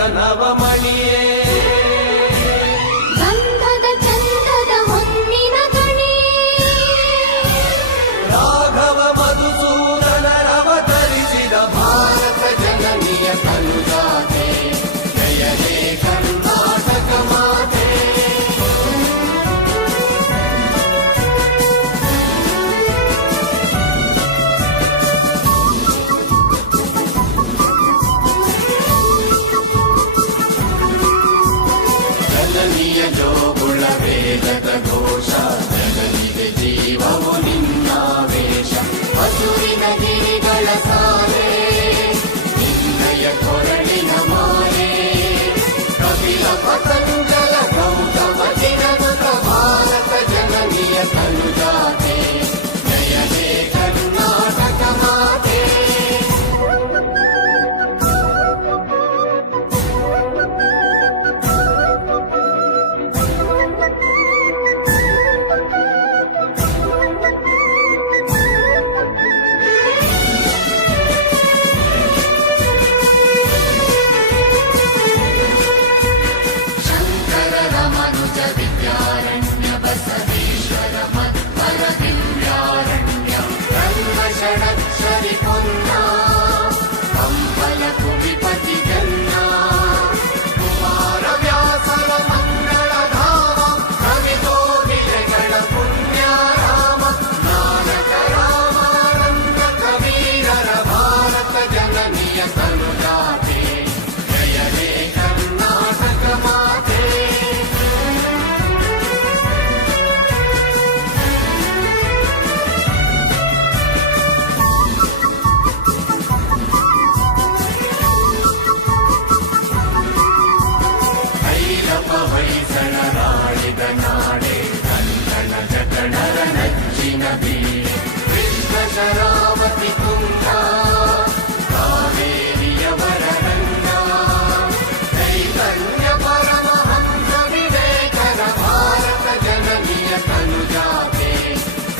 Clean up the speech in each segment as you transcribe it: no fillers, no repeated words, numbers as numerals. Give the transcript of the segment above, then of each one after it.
ಗಂಧದ ನವಮಣಿಯೇ ಗಂಧದ ಚಂದದ ಹೊನ್ನಿನ ಗಣಿ ರಾಘವ ಮಧುಸೂದನರವತರಿಸಿದ ಭಾರತ ಜನನಿಯ ತನುಜಾತೆ ಜಯ ಹೇ ಕರ್ನಾಟಕ ಮಾತೆ ಜನನಿಯ ಜೋಗುಳ ವೇದದ ಘೋಷ ಜನನಿಗೆ ಜೀವವು ನಿನ್ನಾವೇಶ ಹಸುರಿನ ಗಿರಿಗಳ ಸಾಲೆ ನಿನ್ನಯ ಕೊರಳಿನ ಮಾಲೆ ಕಪಿಲ ಪತಂಜಲ ಗೌತಮ ಚಿರನುತ ಭಾರತ ಜನನಿಯ ತನುಜಾತೆ ಜಯ ಹೇ ಕರ್ನಾಟಕ ಮಾತೆ विद्यारण्य बसवेश्वर मत्पर दिव्यारण्य षडक्षरि पुन्ना कंपल कुमिपति जन्ना कुमार व्यासर मंगल धाम कवितोगिलेಗಳ पुण्य राम नानक रामानंद कबीरर भारत जननिय तनुजाते जय हे कर्नाटक माते ಹೊಯ್ಸಳರಾಳಿದ ನಾಡೆ ಕನ್ನಡ ಜಗಣರ ನಚ್ಚಿನ ಬೀಡೆ ಕೃಷ್ಣ ಶರಾವತಿ ತುಂಗ ಕಾವೇರಿಯವರ ರಂಗ ಚೈತನ್ಯ ಪರಮಹಂಸ ವಿವೇಕರ ಭಾರತ ಜನನಿಯ ತನುಜಾತೆ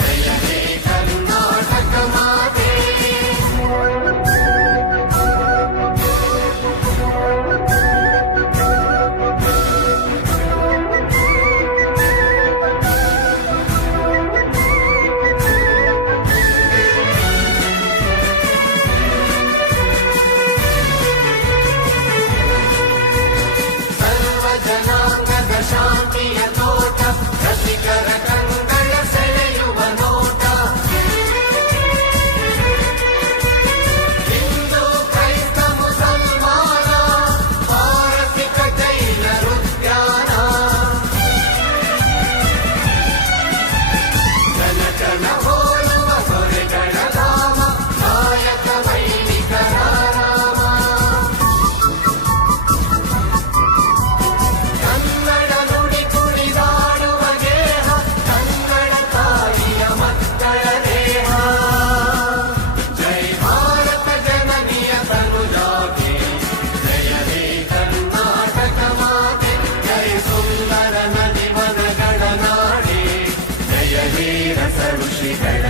ಜಯ ಹೇ ಕರ್ನಾಟಕ ಮಾತೆ ಜನಾಂಗದ ಶಾಂತಿಯ ತೋಟ ರಸಿಕರ ಕಂಗಳ ಸೆಳೆಯುವ ನೋಟ ಹಿಂದೂ ಕ್ರೈಸ್ತ ಮುಸಲ್ಮಾನ ಪಾರಸಿಕ ಜೈನರು ಧ್ಯಾನ ಜನಜನ ಹೋಲುವ ಸೊರೆಗಳ ಧಾಮ ನಾಯಕ ವೈಣಿಕರ ರಾಮ ಕನ್ನಡ ನುಡಿ ಕುಣಿದಾಡುವ ಗೇಹ ಕನ್ನಡ ತಾಯಿಯ ಮಕ್ಕಳ ದೇಹ ಜೈ ಭಾರತ ಜನನಿಯ ತನುಜಾತೆ ಜಯ ಹೇ ಕರ್ನಾಟಕ ಮಾತೆ ಜೈ ಸುಂದರ ನದಿ ವನಗಳ ನಾಡೆ ಜಯ ಹೇ ರಸ ಋಷಿಗಳ